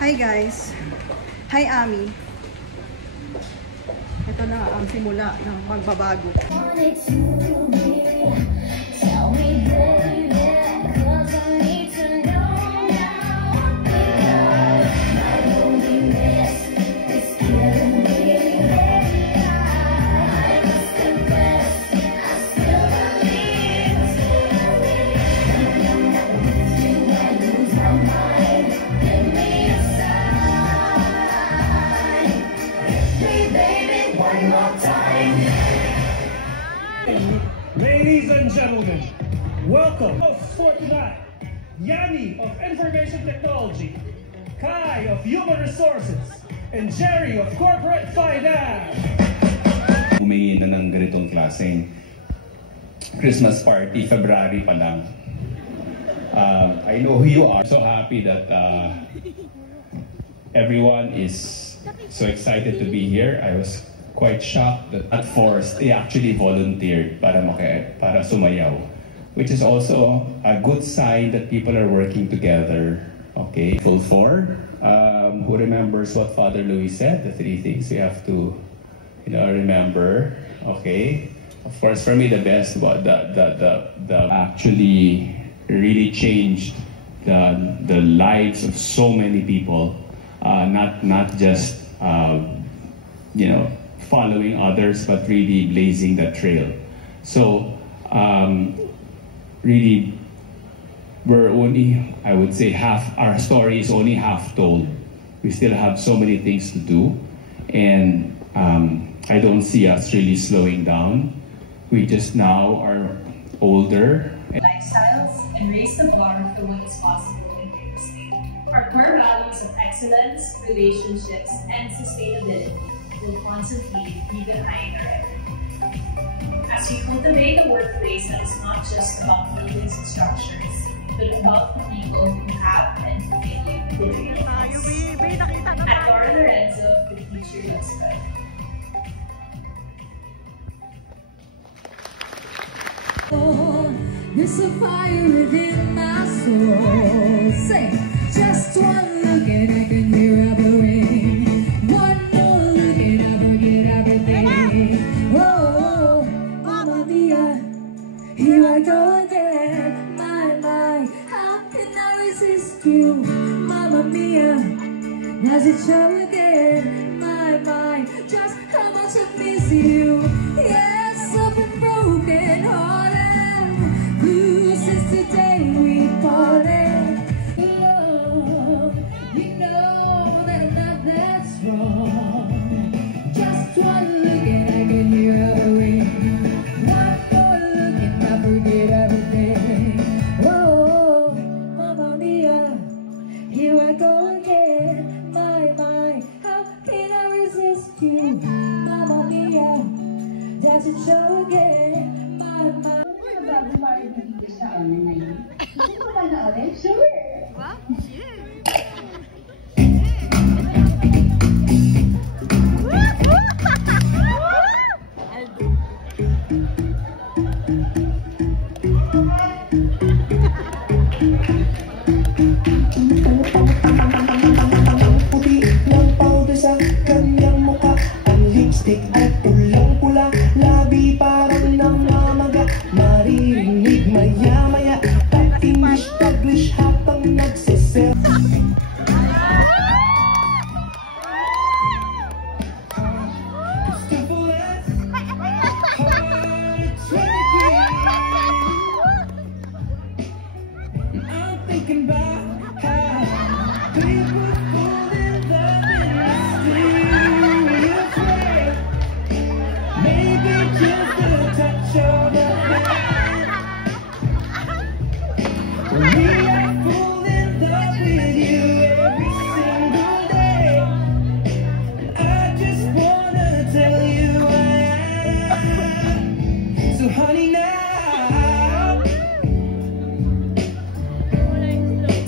Hi guys. Hi Ami. Ito na ang simula ng magbabago. Ladies and gentlemen, welcome for tonight, Yanni of Information Technology, Kai of Human Resources, and Jerry of Corporate Finance. Humingi na ng ganitong klaseng Christmas party, February pa lang. I know who you are. So happy that everyone is so excited to be here. I was quite shocked that at first they actually volunteered para sumayaw, which is also a good sign that people are working together. Okay, full four. Who remembers what Father Louis said? The three things we have to, remember. Okay, of course, for me the best, the actually really changed the lives of so many people. Not just following others, but really blazing that trail. So really, we're only, I would say, our story is only half told. We still have so many things to do, and I don't see us really slowing down. We just now are older. Lifestyles and raise the bar for what is possible in real estate. Our core values of excellence, relationships, and sustainability will constantly be behind our everything. As we cultivate a workplace that is not just about buildings and structures, but about the people who have and continue living in us. At Dora Lorenzo, the future looks good. There's a fire within my soul. Say, just one look and I can hear a ring. One more look and I forget everything. Oh, Mamma Mia, here I go again. My, how can I resist you? Mamma Mia, does it show again? My, just how much I miss you. Yes, I've been broken hearted. Since the day we parted, love, you know that I'm not that strong. Just one look and I can hear a ring. One more look and I forget everything. Oh, Mamma Mia, here I go again. My, how can I resist you? Mamma Mia, does it show again? My. Sure. Wow, puti ng powder sa kanyang mukha. Ang lipstick ay pulang-pula. Labi parang namamaga. Maririnig maya-maya. Taglish habang nagsisel.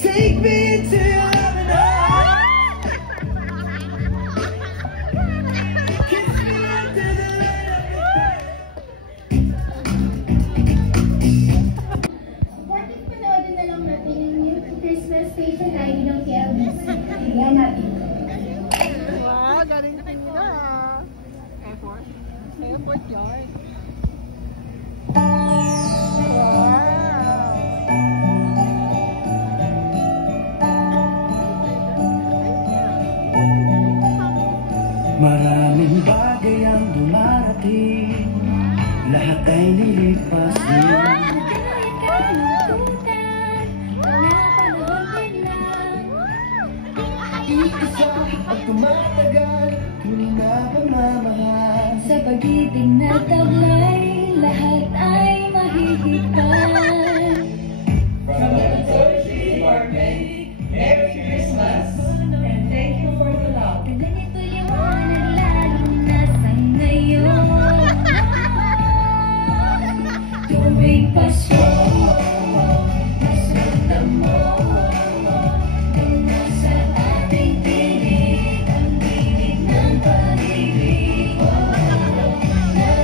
Take me to your love. Maraming bagay ang dumarating, lahat ay lilipas din. Isa at tumatagal, tunay na pagmamahal. Sa pag-ibig na taglay, lahat ay mahihigpan. From the authority you are many, Merry Christmas, and thank you for the love. Ganito liwanag lalo na sa ngayon. Tuwing Pasko, mas ramdam mo, tungo sa ating tinig, ang tinig ng pag-ibig. Na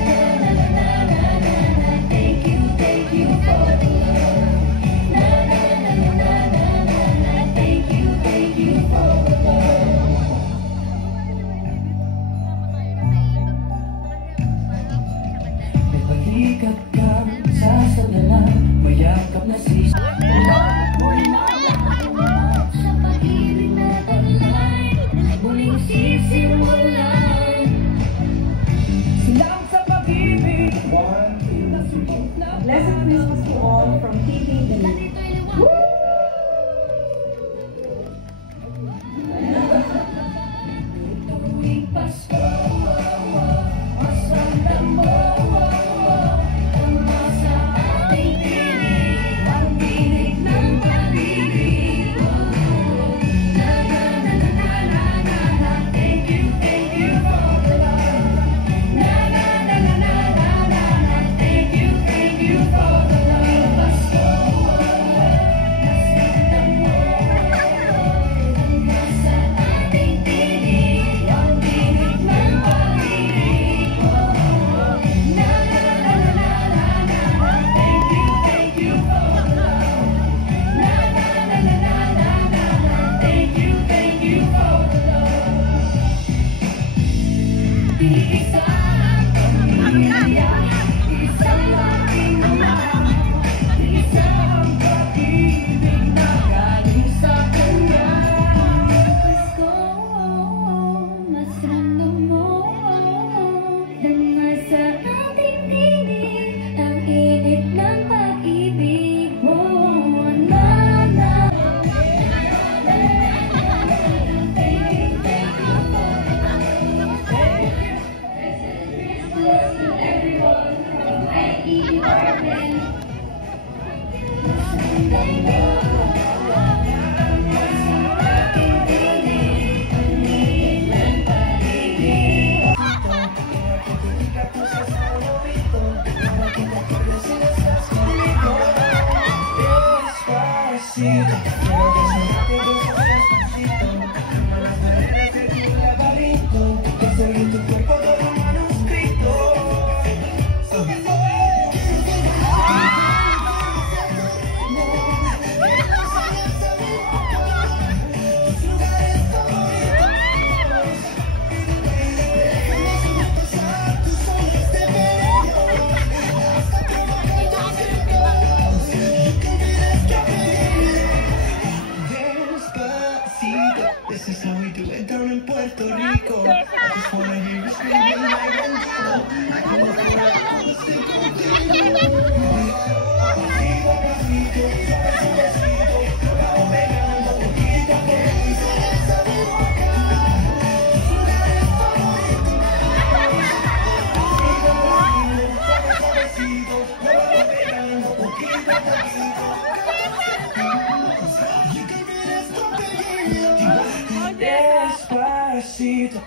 na na na na na na, thank you for the love. Na na na na na na na, thank you for the love. May balikat kang sasandalan, mayakap na si Sa pag-ibig na taglay, muling sisimulan. Silang sa pag-ibig. Blessed Christmas to all from TTD. Ganito'y liwanag. Tuwing Pasko, mas ramdam mo, tungo sa ating tinig, ang tinig ng pag-ibig. Na na na na na na na, thank you for the love. Na na na na na na na, thank you for the love. Pasko, mas ramdam mo, tungo sa ating tinig, ang tinig ng pag-ibig. Na na na na na na, thank you for the love. Na na na na na na, thank you for the love. Isang pamilya, isang ating ama, isang pag-ibig na galing sa Kanya. Pasko, mas ramdam mo, dama sa ating tinig, ang init ng pag-ibig mo. Na na everyone, thank you for them. This is how we do it down in Puerto Rico. I just wanna hear you screaming like Despacito.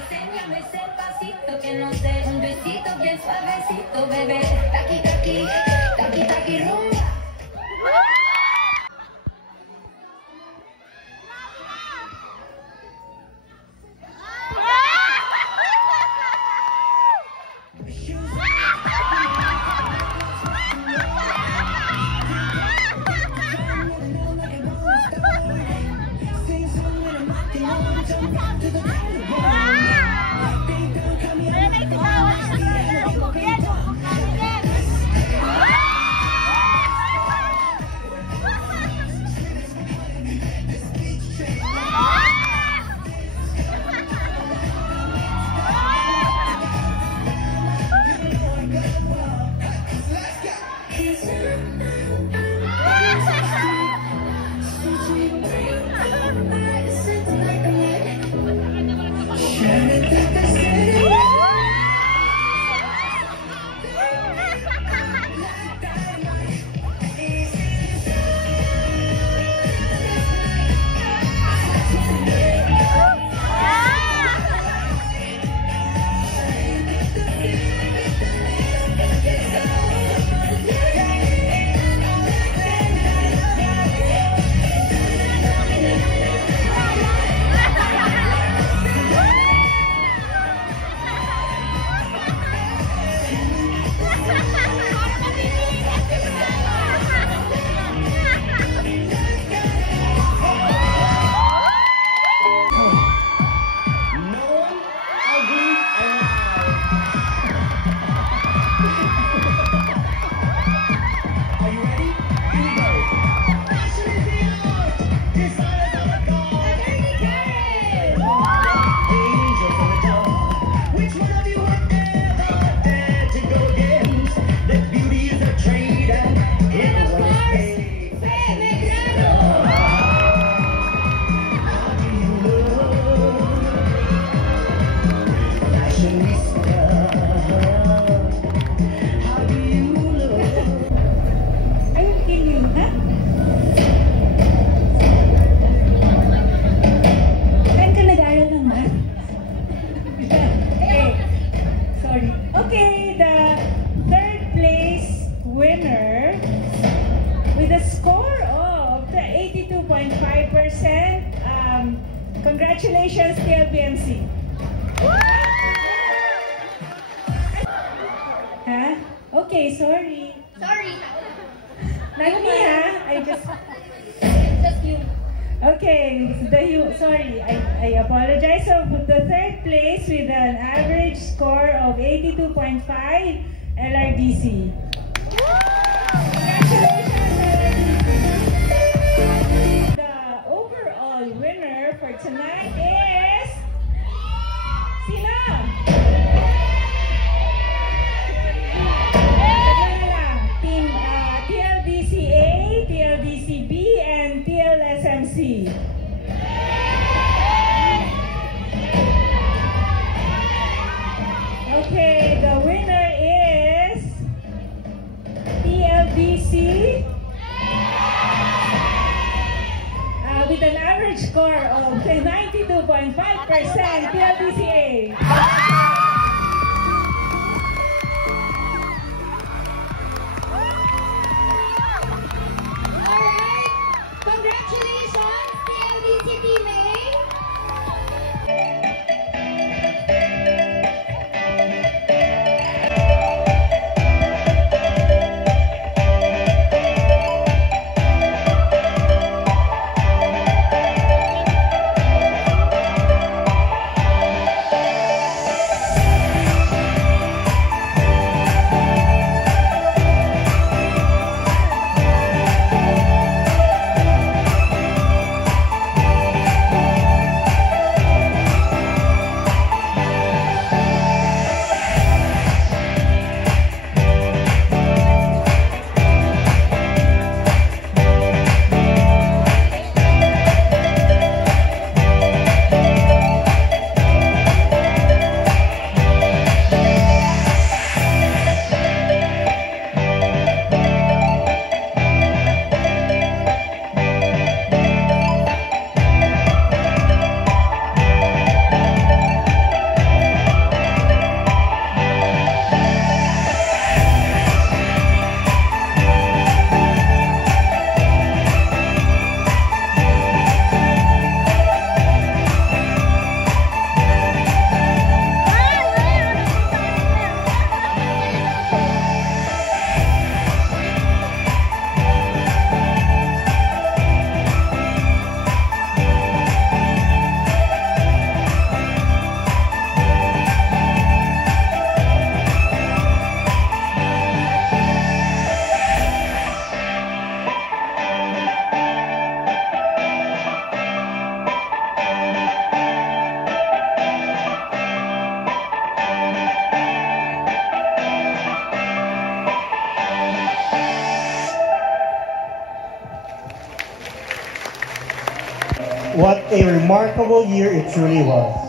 enséñame ese pasito que no sé, un besito bien suavecito, bebé. Taqui, taqui, taqui, taqui, rumba. Okay, the third place winner with a score of 82.5%. Congratulations, KLBMC. Huh? Okay, sorry. Sorry. Not me, huh? I just... Just you. Okay, sorry, I apologize. So the third place with an average score of 82.5, LRDC. Congratulations, LRDC. The overall winner for tonight is Sina. Team TLDCA, TLDCB, and TLSMC. Okay, the winner is TLDC with an average score of 92.5%, TLDCA. Congratulations, TLDC teammate! a remarkable year it truly was.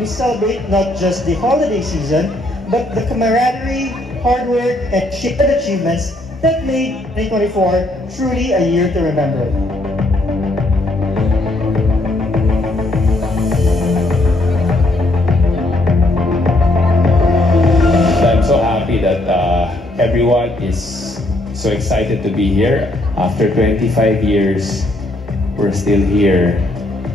We celebrate not just the holiday season, but the camaraderie, hard work, and shared achievements that made 2024 truly a year to remember. I'm so happy that everyone is so excited to be here. After 25 years, we're still here.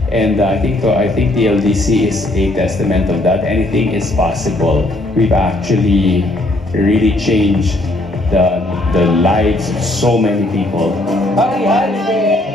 And I think the LDC is a testament of that. Anything is possible. We've actually really changed the lives of so many people. Happy holidays!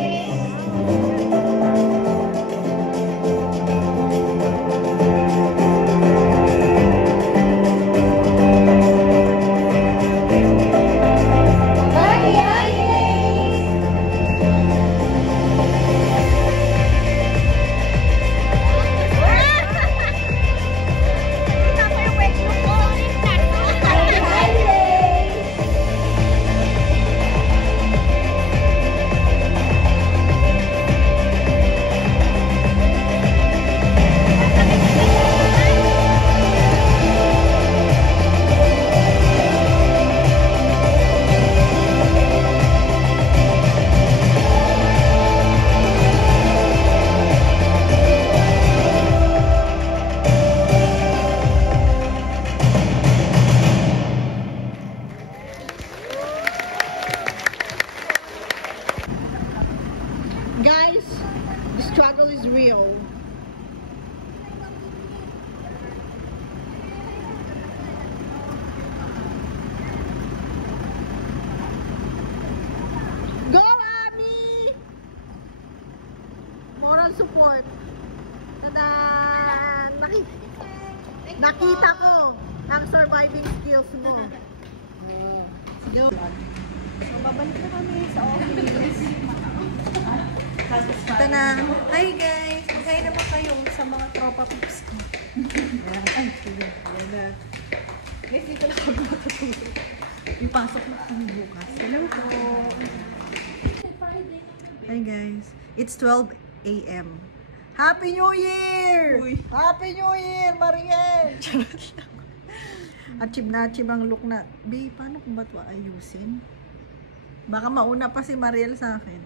Guys, the struggle is real. Go, Abby! Moral support. Tada! Nakita ko ang surviving skills mo. Go. So, babalik na kami sa office. Ito na. Hi guys! Magkain naman kayo sa mga tropa pips ko. Ay, sige. Yan na. Guys, dito lang ako matutulog. Ipasok na kami bukas. Hello po! Hi guys! It's 12 a.m. Happy New Year! Uy. Happy New Year, Mariel! Achieve na achieve ang look na. Babe, paano kung ba ito ayusin? Baka mauna pa si Mariel sa akin.